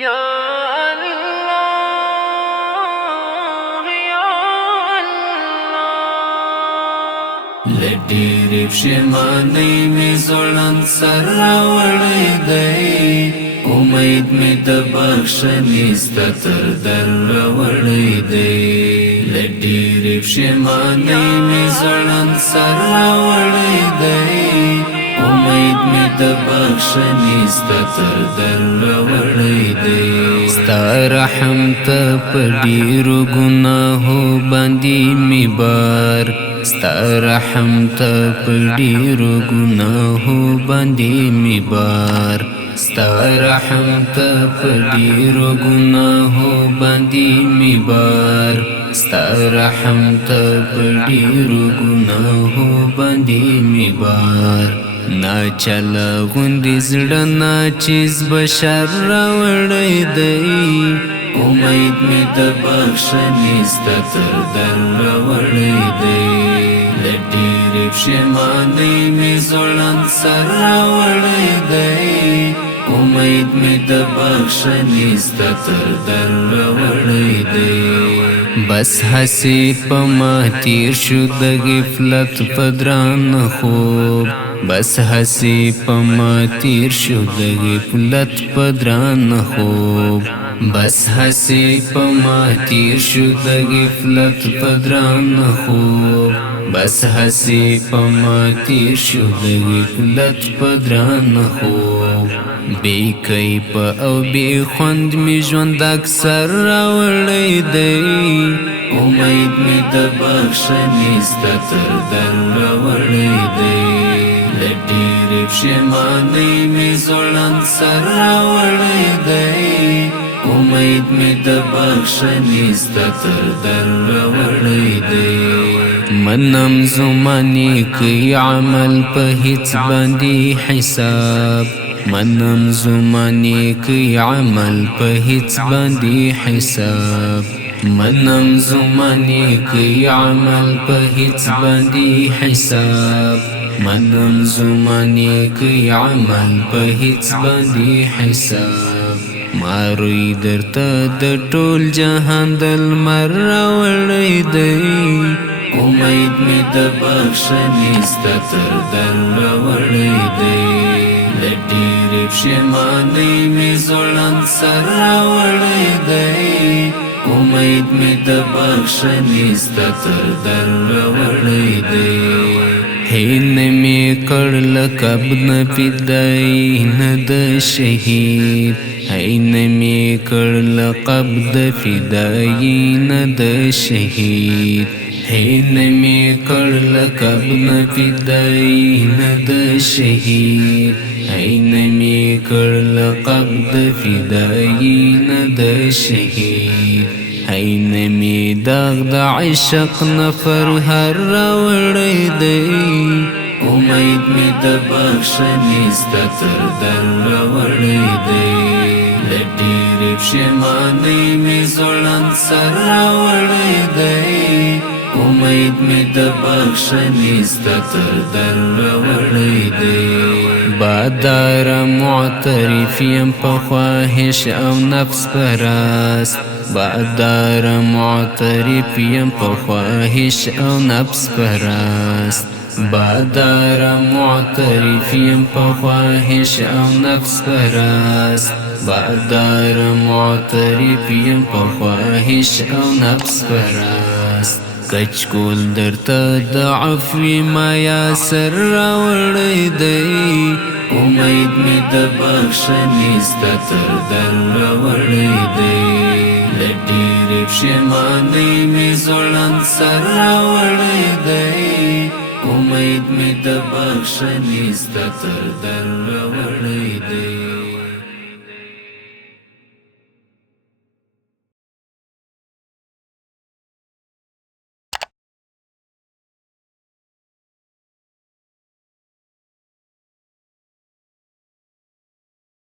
یا الله یا الله لډېرې پښېمانۍ مې ځوړند سر راوړی دی امید مې د بخښنې ستا تر در راوړی دی لډېرې پښېمانۍ مې ځوړند سر راوړی دی امید مې د بخښنې ستا تر در راوړی دی ستا رحم ته په ډېرو ګناهو باندې مې بار ستا رحم ته په ډېرو ګناهو باندې مې بار ستا رحم ته په ډېرو ګناهو باندې مې بار ستا رحم ته په ډېرو گناهو باندې مې بار ناچله غوندې زړه ناچیز بشر راوړی دی امید مې د بخښنې ستا تر در راوړی دی له ډېرې پښېمانۍ مې ځوړند سر راوړی دی امید مې د بخښنې ستا تر در راوړی دی بس هسې په ما تیر شو د غفلت په درانه خوب بس هسې په ما تیر شو د غفلت په درانه خوب بس هسې په ما تیر شو د غفلت په درانه خوب بس هسې په ما تیر شو د غفلت په درانه خوب بې کیفه او بې خوند مې ژوند اکثر راوړی دی امید مې د بخښنې ستا تر در راوړی دی له ډېرې پښېمانۍ مې ځوړند سر راوړی دی امید مې د بخښنې ستا تر در راوړی دی منم زمانې کوي عمل په هیڅ باندې حساب منم زمانې کوي عمل په هیڅ باندې حساب منم زمانې کوي عمل په هیڅ باندې حساب منم زمانې کوي عمل په هیڅ باندې حساب ماروي درته د ټول جهان د لمر راوړی دی امید مې د بخښنې ستا تر در راوړی دی له ډېرې پښېمانۍ مې ځوړند سر راوړی دی امید مې د بخښنې ستا تر در راوړی دی هین مې کړ لقب نه فدایي نه د شهید هین مې کړ لقب د فدایي نه د شهید هین مې کړ لقب نه فدایي نه د شهید هین مې کړ لقب د فدایي نه د شهید هین مې داغ د عشق نفر هر راوړی دی امید مې د بخښنې ستا تر در راوړی دی له ډېرې پښېمانۍ مې ځوړند سر راوړی دی امید مې د بخښنې ستا تر در راوړی دی باداره معترف یم په خواهش او نفس پرست باداره معترف یم په خواهش او نفس پرست باداره معترف یم په خواهش او نفس پرست باداره معترف یم په خواهش او نفس پرست کچکول درته د عفوی مایا سر راوړی دی امید مې د بخښنې ستا تر در راوړی دی له ډېرې پښېمانۍ مې ځوړند سر راوړی دی امید مې د بخښنې ستا تر در راوړی دی